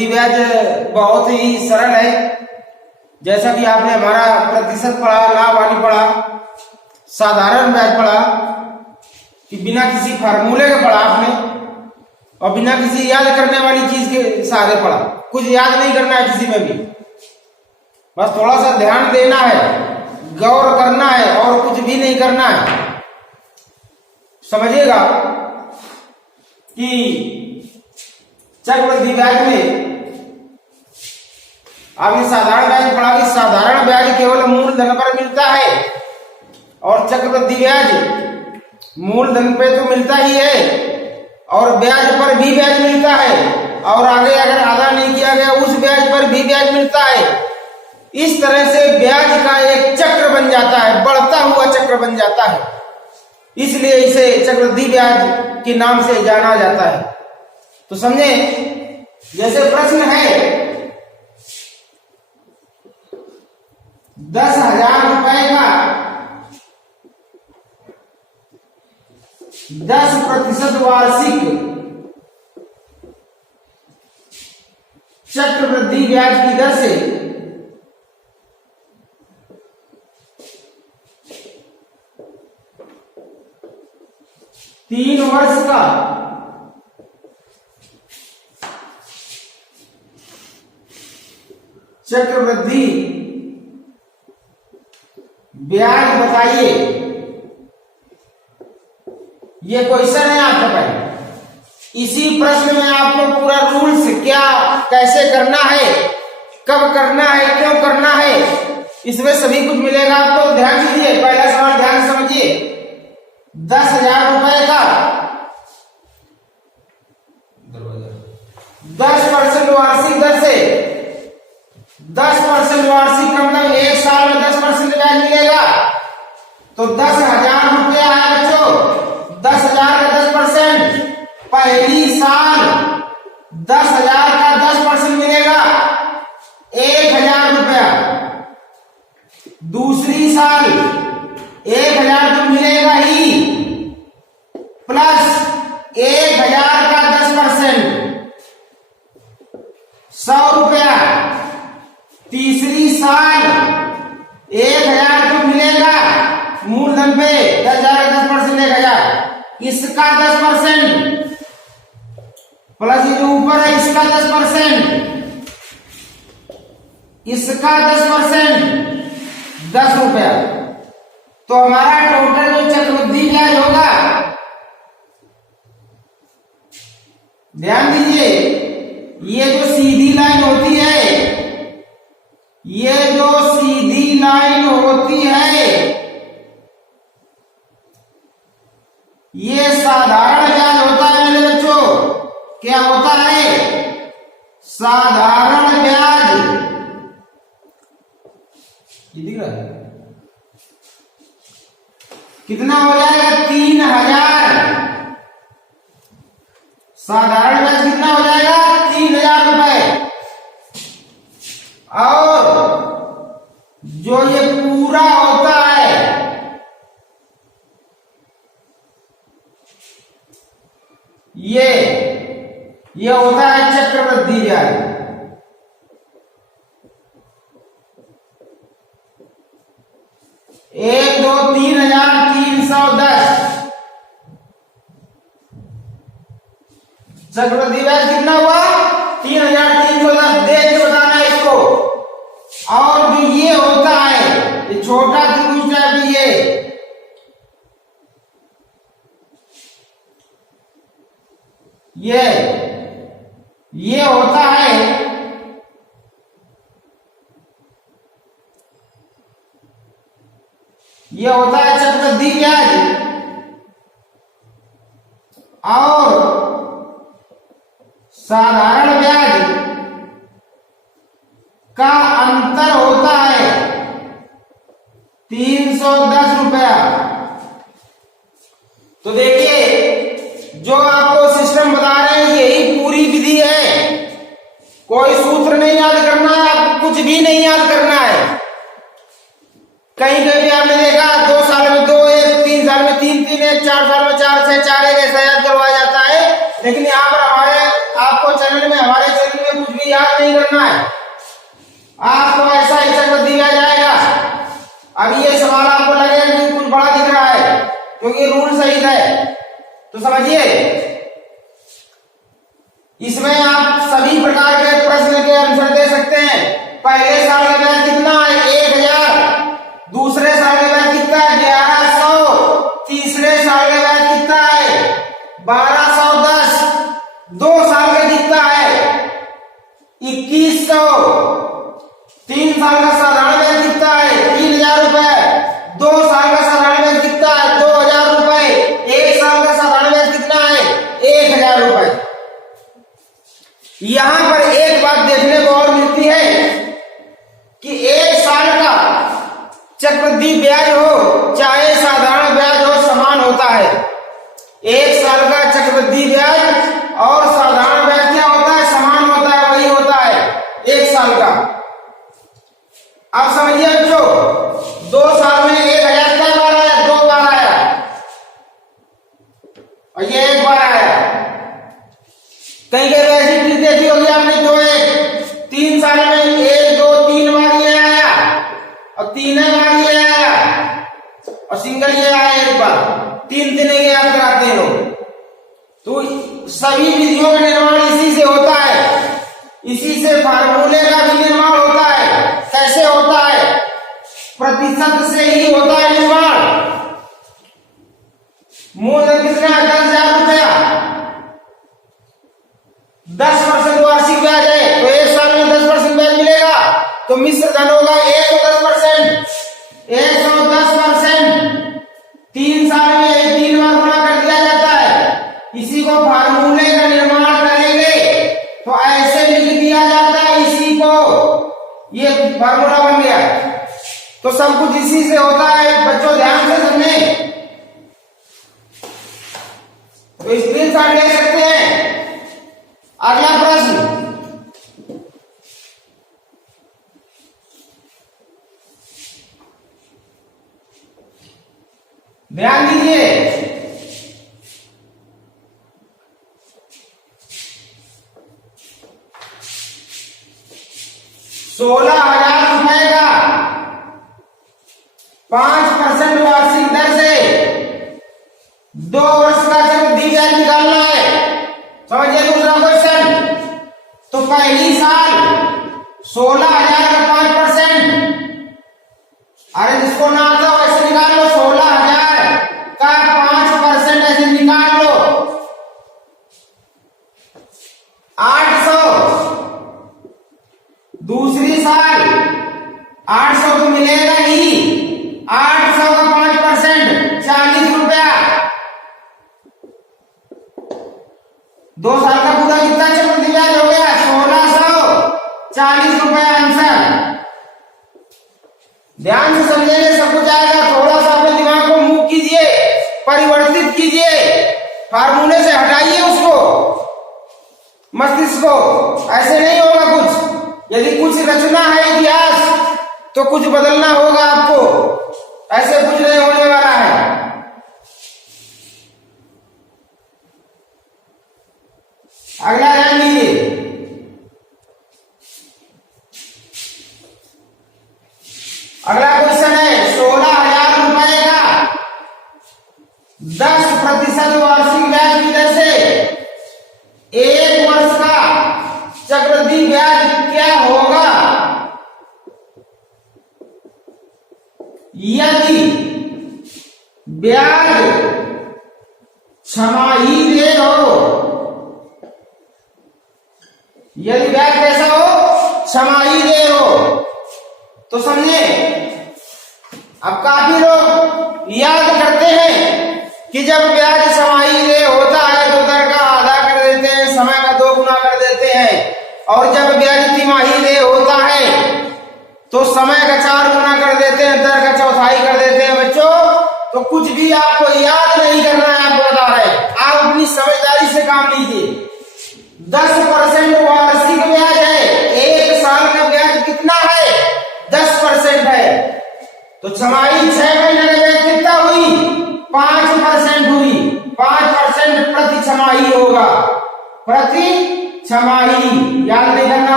चक्रवृद्धि ब्याज बहुत ही सरल है। जैसा कि आपने हमारा प्रतिशत पढ़ा, लाभ हानि पढ़ा, साधारण ब्याज पढ़ा कि बिना किसी फार्मूले के पढ़ा आपने और बिना किसी याद करने वाली चीज के सहारे पढ़ा। कुछ याद नहीं करना है किसी में भी, बस थोड़ा सा ध्यान देना है, गौर करना है और कुछ भी नहीं करना है। समझिएगा कि चक्रवृद्धि ब्याज में आपने साधारण ब्याज पढ़ा कि साधारण ब्याज केवल मूलधन पर मिलता है और चक्रवृद्धि ब्याज मूलधन पे तो मिलता ही है और ब्याज पर भी ब्याज मिलता है और आगे अगर अदा नहीं किया गया उस ब्याज पर भी ब्याज मिलता है। इस तरह से ब्याज का एक चक्र बन जाता है, बढ़ता हुआ चक्र बन जाता है, इसलिए इसे चक्रवृद्धि ब्याज के नाम से जाना जाता है। तो समझे, जैसे प्रश्न है 10,000 रुपए का 10% वार्षिक चक्रवृद्धि ब्याज की दर से 3 वर्ष का चक्रवृद्धि ब्याज बताइए। ये क्वेश्चन है आपका पहले। इसी प्रश्न में आपको पूरा रूल्स क्या कैसे करना है, कब करना है, क्यों करना है, इसमें सभी कुछ मिलेगा आपको। ध्यान दीजिए, पहला सवाल ध्यान से समझिए। 10,000 रुपए का 10% वार्षिक दर से 10% वार्षिक का मतलब एक साल में 10% ब्याज मिलेगा। तो 10,000 रुपया है बच्चों, 10,000 का 10%। पहली साल 10,000 का 10% मिलेगा 1,000 रुपया। दूसरी साल 1,000 तो मिलेगा ही, प्लस 1,000 का 10% 100 रुपया। तीसरी साल 1,000 तो मिलेगा मूलधन पे, 10,000 का 10% 1,000, इसका 10% प्लस ये जो ऊपर है इसका 10%, इसका 10%, 10 रुपया। तो हमारा टोटल जो चक्रवृद्धि ब्याज होगा, ध्यान दीजिए, ये जो सीधी लाइन होती है, ये जो सीधी लाइन होती है, ये साधारण ब्याज होता है मेरे बच्चों। क्या होता है? साधारण ब्याज। ये दिख रहा है? कितना हो जाएगा? 3,000। साधारण ब्याज कितना हो जाएगा? 3,000 रुपए। और जो ये पूरा होता है ये होता है चक्रवृद्धि ब्याज। एक, दो, 3,310। चक्रवृद्धि ब्याज कितना हुआ? 3,310। देख के बताना है इसको। और जो ये होता है, ये छोटा त्रिभुज टाइप, ये होता है चक्रवृद्धि ब्याज। और साधारण ब्याज का अंतर होता है 310 रुपया। तो देखिए, जो आपको सिस्टम बता रहे हैं यही पूरी विधि है। कोई सूत्र नहीं याद करना है, आपको कुछ भी नहीं याद करना है। कहीं कहीं भी आपने देखा 2 साल में 2 1, 3 साल में 3 3 1, 4 साल में 4 6 4 1 ऐसा याद करवाया जाता है। लेकिन यहाँ पर हमारे चैनल में कुछ भी याद नहीं करना है, आपको ऐसा ही चक्रवृद्धि ब्याज आएगा। अब ये सवाल आपको लगेगा कि कुछ बड़ा दिख रहा है क्योंकि रूल सही है, तो समझिए इसमें आप सभी प्रकार के प्रश्न के आंसर दे सकते हैं। पहले साल का ब्याज कितना है 1000, दूसरे साल का ब्याज कितना है 1100, तीसरे साल का ब्याज कितना है 1210, 2 साल का कितना है 2100, 3 साल का साधारण ब्याज कितना है 3000 रुपए, 2 साल का साधारण ब्याज कितना है 2000 रुपए, 1 साल का साधारण ब्याज कितना है 1000 रुपए। यहां पर एक बात देखने को और मिलती है कि 1 साल का चक्रवृद्धि ब्याज हो चाहे साधारण ब्याज हो समान होता है। 1 साल का चक्रवृद्धि ब्याज और साधारण ब्याज क्या होता है, समान होता है, वही होता है 1 साल का। अब समझिए बच्चों 2 साल में 1000 क्या बार आया, 2 बार आया और ये 1 बार आया। कहीं कहीं ऐसी चीज देखी होगी आपने जो है 3 साल में 1 2 3 बार ये आया और 3 बार ये आया और सिंगल ये आया 1 बार, 3 दिन ये याद कराते हैं लोग। तो सभी विधियों का निर्माण इसी से होता है, इसी से फार्मूले का भी निर्माण होता है। कैसे होता है, प्रतिशत से ही होता है निर्माण। मूलधन कितना है 10,000 रुपया, 10% वार्षिक ब्याज है तो 1 साल में 10% ब्याज मिलेगा, तो मिश्र धन होगा 110%, 110%। 3 साल में 3 बार गुणा कर दिया जाता है। इसी को फार्मूले का निर्माण करेंगे तो ऐसे लिख दिया जाता है, इसी को ये फार्मूला बन गया। तो सब कुछ इसी से होता है बच्चों, ध्यान से समझें। तो स्क्रीनशॉट ले सकते हैं। अगला प्रश्न, ध्यान दीजिए। ₹16,000 का 5% वार्षिक दर से 2 वर्ष का चक्रवृद्धि ब्याज निकालना है। समझिए दूसरा क्वेश्चन। तो पहली साल 16,000 का 5%, अरे जिसको ना आता वैसे निकाल लो, 16,000 का 5% ऐसे निकाल लो 800। दूसरी साल 800 तो मिलेगा ही, 800 का 5% 40 रुपया। 2 साल का पूरा कितना चक्रवृद्धि ब्याज हो गया 1640 रुपया आंसर। ध्यान से समझेंगे सब कुछ आएगा। थोड़ा सा अपने दिमाग को मूव कीजिए, परिवर्तित कीजिए, फार्मूले से हटाइए उसको, मस्तिष्क को। ऐसे नहीं होगा कुछ। यदि कुछ रचना है इतिहास तो कुछ बदलना होगा आपको, ऐसे कुछ नहीं होने वाला है। अगला ध्यान दीजिए। अगला क्वेश्चन है 16,000 रुपए का 10% वार्षिक ब्याज की दर से 1 वर्ष का चक्रवृद्धि ब्याज क्या होगा यदि ब्याज छमाही देय हो। यदि ब्याज कैसा हो, छमाही देय हो। तो समझे, अब काफी लोग याद करते हैं कि जब ब्याज छमाही देय होता है तो दर का आधा कर देते हैं, समय का 2 गुना कर देते हैं, और जब ब्याज तिमाही देय होता है तो समय का 4 गुना कर देते हैं, दर का 1/4 कर देते हैं। बच्चों तो कुछ भी आपको याद नहीं करना है, आपको बता रहे हैं, आप अपनी समझदारी से काम लीजिए। 10% वार्षिक ब्याज है, 1 साल का ब्याज कितना है 10% है, तो छमाही 6 महीने का ब्याज कितना हुई 5% हुई। 5% प्रति छमाही होगा, प्रति छमाही, याद नहीं करना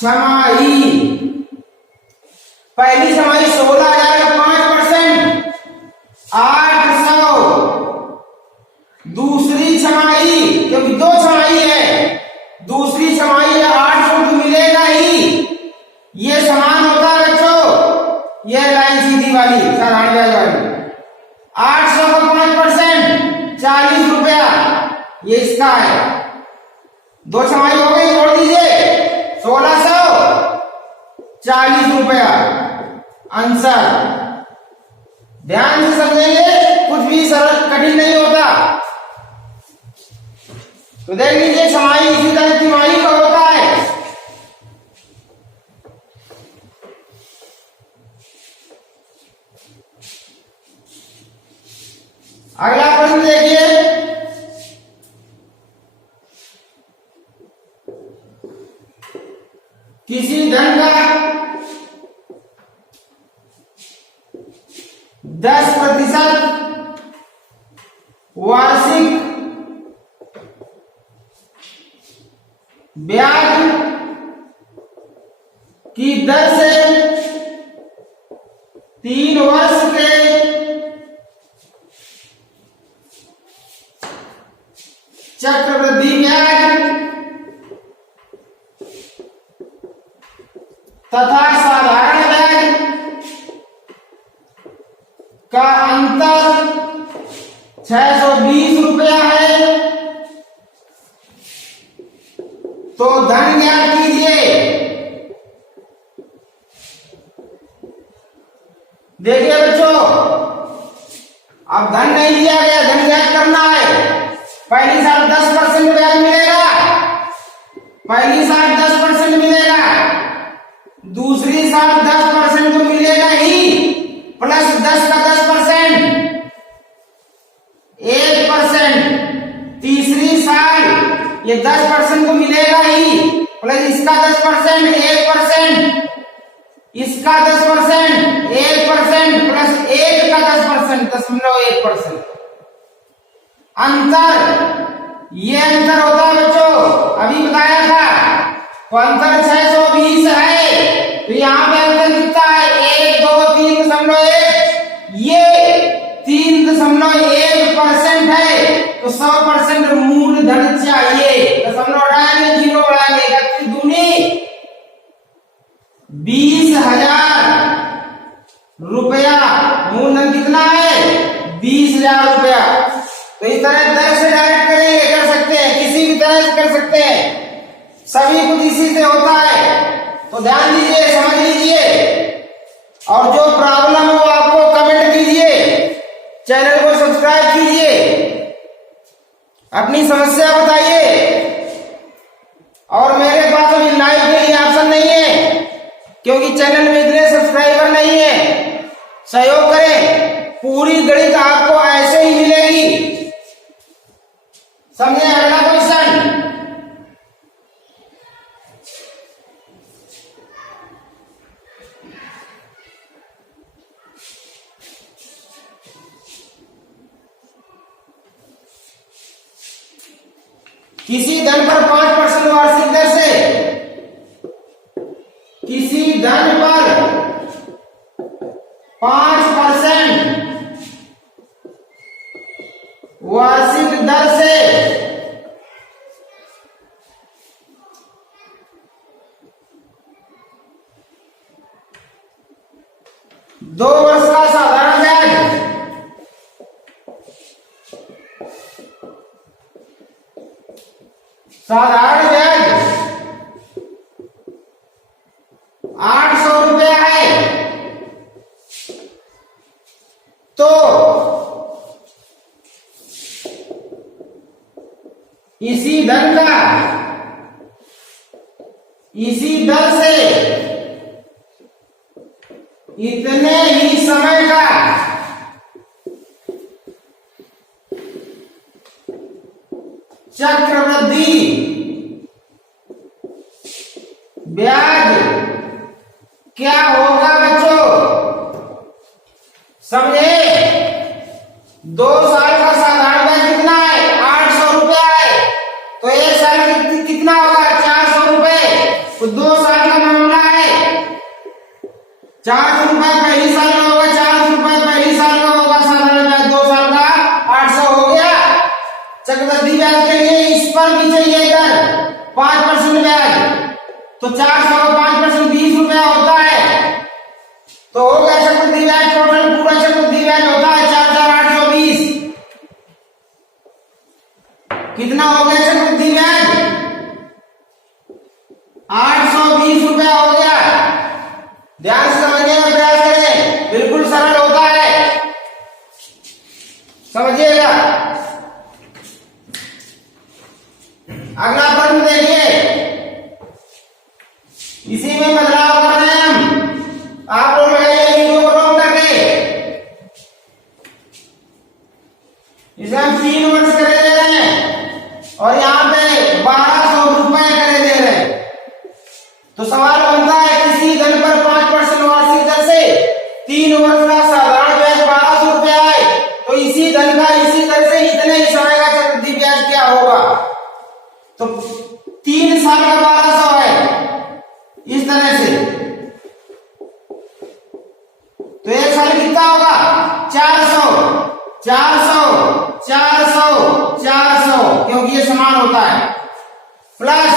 छमाही। पहली छमाही 16,000 का 5%, 800। दूसरी छमाही, क्योंकि 2 छमाही है, दूसरी छमाही 800 तो मिलेगा ही। ये समान होता है बच्चों, ये लाइन सीधी वाली साधारण ब्याज वाली। 800 का 5%, 40 रुपया, ये इसका है। 2 छमाही हो गई, जोड़ दीजिए 1600, 40 रुपया आंसर। ध्यान से समझेंगे, कुछ भी सरल कठिन नहीं होता। तो देख लीजिए, छमाही इसी तरह तिमाही का होता है। अगला प्रश्न देखिए, किसी धन का 10% वार्षिक ब्याज की दर से 3 वर्ष के चक्रवृद्धि ब्याज तथा साधारण ब्याज का अंतर 620 रुपया है, तो धन ज्ञात कीजिए। देखिए बच्चों, अब धन नहीं दिया गया, धन ज्ञात करना है। पहली साल 10% ब्याज मिलेगा, पहली साल 10% मिलेगा, दूसरी साल 10% तो मिलेगा ही, प्लस 10 का 10%, 1%। तीसरी साल ये 10% तो मिलेगा ही, प्लस इसका 10%, 1%, इसका 10%, 1%, प्लस 1 का 10%, 0.1%। अंतर, ये अंतर होता है बच्चों, अभी बताया था। तो अंतर 620 है, तो यहाँ पे अंतर कितना है, 1, 2, 3.1, ये 3.1% है। तो 100% मूलधन चाहिए, दशमलव उठाएंगे, 0 बढ़ाएंगे, 31 दूनी 20,000 रुपया। मूलधन कितना है, 20,000 रुपया। तो इस तरह दर से डायरेक्ट करेंगे, कर सकते हैं, किसी भी तरह से कर सकते हैं, सभी कुछ इसी से होता है। तो ध्यान दीजिए, समझ लीजिए, और जो प्रॉब्लम है वो आपको कमेंट कीजिए, चैनल को सब्सक्राइब कीजिए, अपनी समस्या बताइए। और मेरे पास अभी लाइव के लिए ऑप्शन नहीं है, क्योंकि चैनल में इतने सब्सक्राइबर नहीं है। सहयोग करें, पूरी गणित आपको ऐसे ही मिलेगी। समझे? अगला क्वेश्चन, किसी धन पर 5% वार्षिक दर से, किसी धन पर 5% वार्षिक दर से 2 वर्ष का साधारण ब्याज, साधारण ब्याज 800 रुपया है, तो इसी धन का, इसी दर से इतने ही समय का चक्रवृद्धि ब्याज क्या होगा बच्चों? समझे? 2 साल का साधारण ब्याज कितना है? 800 रुपया है, तो 1 साल कितना होगा? 400 रुपए। तो 2 साल का 400 रुपए पहली साल में होगा, 400 रुपए पहली साल में होगा साधारण ब्याज, 2 साल का 800 हो गया। चक्रवृद्धि ब्याज के लिए इस पर भी चाहिए दर 5% ब्याज, तो 400 का 5% 20 रुपया होता है, तो हो गया चक्रवृद्धि ब्याज। टोटल पूरा चक्रवृद्धि ब्याज होता है 4820। कितना हो गया चक्रवृद्धि ब्याज? 820 रुपया हो गया। ध्यान से समझने का प्रयास करें, बिल्कुल सरल होता है, समझिएगा। अगला प्रश्न देखिए, इसी में बदलाव कर रहे हैं हम, आप लोग लगाइए वीडियो को रोक करके। इसे हम 3 वर्ष करे दे रहे हैं और यहाँ पे 1200 रुपए करे दे रहे हैं। तो सवाल बनता है किसी धन पर 5% वार्षिक दर से 3 वर्ष का साधारण ब्याज 1200 रुपया है, तो इसी धन का इसी दर से इतने ही समय का चक्रवृद्धि ब्याज क्या होगा? तो 3 साल का 1200 है, इस तरह से। तो एक साल कितना होगा? 400 400 400 400, क्योंकि ये समान होता है, प्लस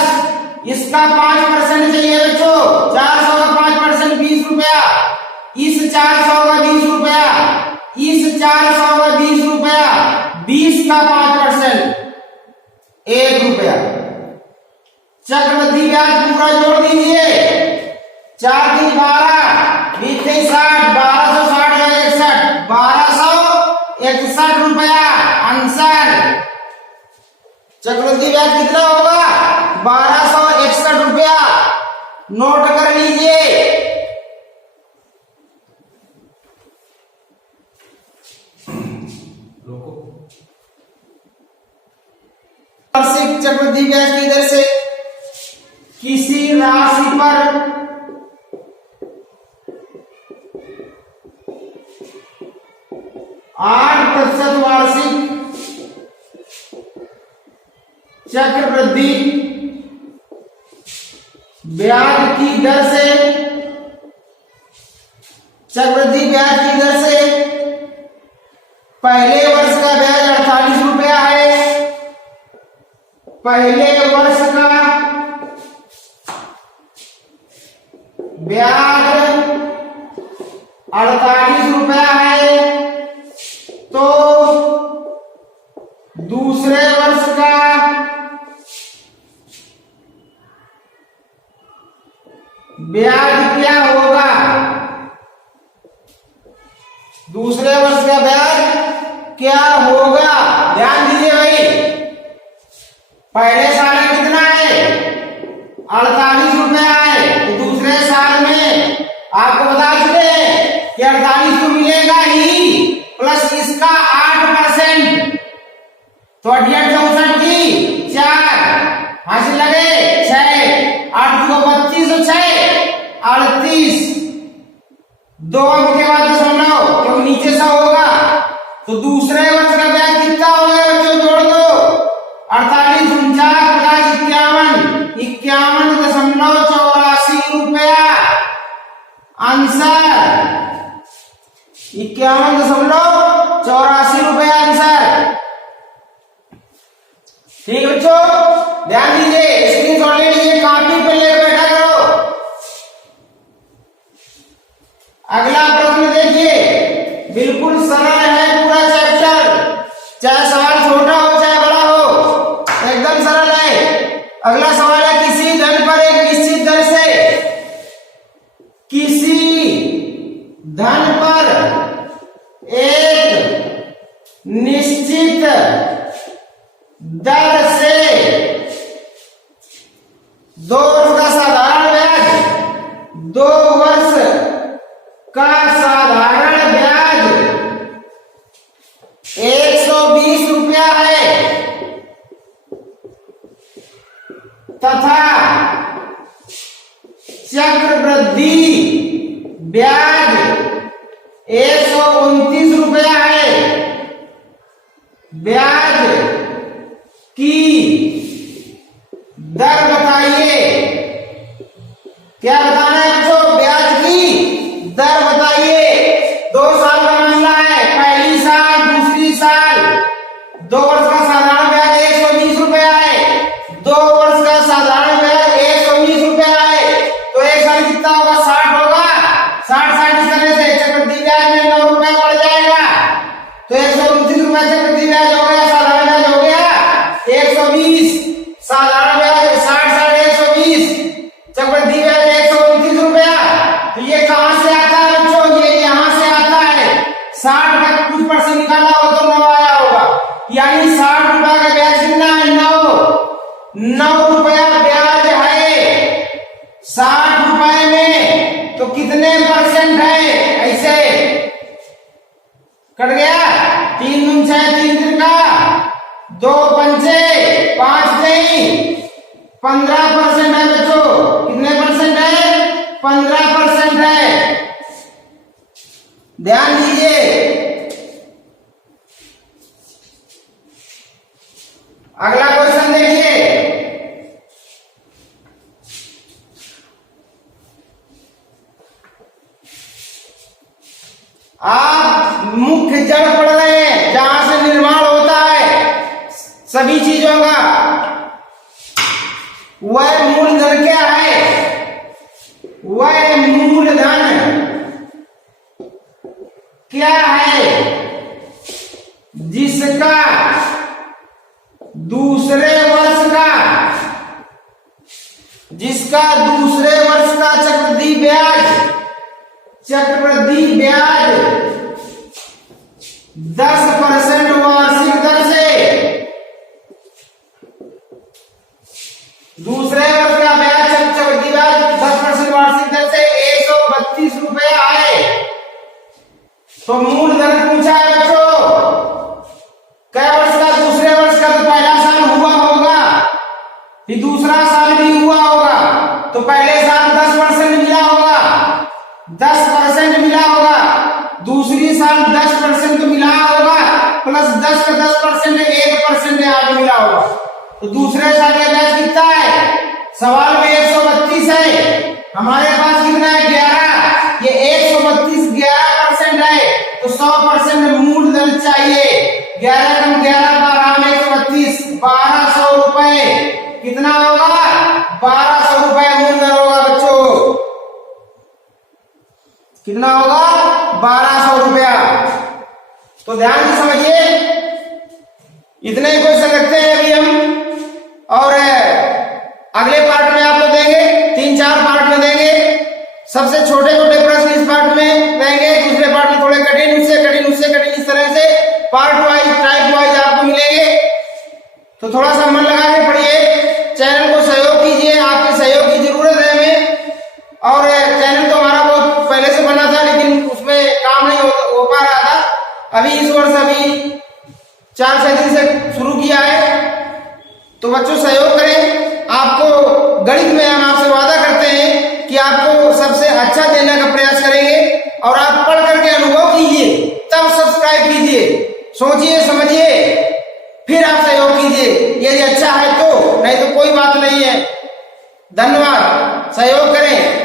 इसका 5% चाहिए बच्चों। 400 का 5% 20 रुपया, इस 400 का 20 रुपया, इस 400 का 20 रुपया, 20 का 5% 1 रुपया। चक्रवृद्धि ब्याज पूरा जोड़ दीजिए, 4 दिन 12, 20 दिन 60, 1260 या 61, 1261 रुपया आंसर। चक्रवृद्धि ब्याज कितना होगा? 1261 रुपया। नोट कर लीजिए। वार्षिक चक्रवृद्धि ब्याज की दर से किसी राशि पर 8% वार्षिक चक्रवृद्धि ब्याज की दर से, चक्रवृद्धि ब्याज की दर से पहले वर्ष का ब्याज 48 रुपया है। पहले वर्ष का ब्याज 48 रुपया है, तो दूसरे वर्ष का ब्याज क्या होगा? दूसरे वर्ष का ब्याज क्या होगा? ध्यान दीजिए भाई, पहले साल में कितना है? 48 रुपया है, तो दूसरे साल में आपको बता चुके कि 48 तो मिलेगा ही, प्लस इसका 8%, तो 68 64 की 4 हासिल लगे 6, 8 को 32 और 6 38, 2 अंक के बाद दशमलव, क्योंकि नीचे सा होगा। तो दूसरे वर्ष का ब्याज कितना हो गया बच्चों? जोड़ दो, 48 49 51 51.84 रुपया आंसर। 51.84 रुपया आंसर। ठीक है बच्चों, ध्यान दीजिए, स्क्रीनशॉट ले लीजिए, कॉपी पे ले बैठा करो। अगला प्रश्न देखिए, बिल्कुल सरल है पूरा चैप्टर, चाहे सवाल छोटा हो चाहे बड़ा हो, एकदम सरल है। अगला सवाल है, किसी धन पर एक निश्चित दर से, किसी धन पर एक निश्चित दर से 2 वर्ष का साधारण ब्याज, 2 वर्ष का साधारण ब्याज 120 रुपया है, तथा चक्रवृद्धि ब्याज 129 रुपया है। ब्याज की दर बताइए। क्या बताना है बच्चों? ब्याज की दर 2 वर्ष का साधारण ब्याज 120 रुपया है। 2 वर्ष का साधारण ब्याज 120 रुपया है, तो एक साल कितना होगा? 60 होगा। 60 इस तरह से चक्रवृद्धि ब्याज में 9 रुपया बढ़ जाएगा, तो 129 रुपया चक्रवृद्धि ब्याज हो गया, साधारण ब्याज हो गया 120। साधारण ब्याज 60 120, चक्रवृद्धि ब्याज 129 रुपया। तो ये कहां से आता है बच्चों? ये यहां से आता है। 60 का कुछ परसेंट निकाला हो तो 9 आया होगा, यानी 60 रुपया का ब्याज कितना है? 9 रुपया ब्याज है 60 रुपए में, तो कितने परसेंट है? ऐसे कट गया। 3 दूनी 6, 3 तिरका 2 पंचे 5 नहीं 15% है बच्चों। कितने परसेंट है? 15% है। ध्यान दीजिए। अगला क्वेश्चन देखिए। आप मुख्य जड़ पढ़ रहे हैं, जहां से निर्माण होता है सभी चीजों का, वह मूलधन क्या है? वह मूलधन क्या है जिसका दूसरे वर्ष का चक्रवृद्धि ब्याज 10% वार्षिक दर से, दूसरे वर्ष का ब्याज चक्रवृद्धि ब्याज 10% वार्षिक दर से 132 रुपया है। तो मूलधन पूछा है बच्चों, कै वर्ष का? दूसरे वर्ष का। तो पहला साल हुआ होगा, फिर दूसरा साल भी हुआ होगा, तो पहले साल 10% मिला होगा, 10% मिला होगा, दूसरी साल 10% मिला होगा, प्लस 10 का 10% 1% आगे मिला होगा, तो दूसरे साल का ब्याज कितना है? सवाल में 132 है, हमारे पास कितना है? 11। ये 132 11% है, तो 100% मूलधन चाहिए। 11 कम 11 12 132 1200 रुपए। कितना होगा? 1200 रुपए मूलधन होगा बच्चों। कितना होगा? 1200 रुपया। तो ध्यान से समझिए। इतने ही क्वेश्चन रखते हैं अभी हम, और अगले पार्ट में आपको देंगे, 3-4 पार्ट में देंगे। सबसे छोटे छोटे प्रश्न इस पार्ट में देंगे, दूसरे पार्ट में थोड़े कठिन, उससे कठिन, उससे कठिन, इस तरह से पार्ट वाइज टाइप वाइज आपको मिलेंगे। तो थोड़ा सा मन लगा के पढ़िए, चैनल को सहयोग कीजिए, आपके सहयोग की जरूरत है हमें। और चैनल तो हमारा बहुत पहले से बना था, लेकिन उसमें काम नहीं हो पा रहा था। अभी इस वर्ष अभी 4-6 दिन से शुरू किया है, तो बच्चों सहयोग करें। आपको गणित में हम आपसे वादा करते हैं कि आपको सबसे अच्छा देने का प्रयास करेंगे, और आप पढ़ करके अनुभव कीजिए, तब सब्सक्राइब कीजिए, सोचिए समझिए, फिर आप सहयोग कीजिए। यदि अच्छा है तो, नहीं तो कोई बात नहीं है। धन्यवाद, सहयोग करें।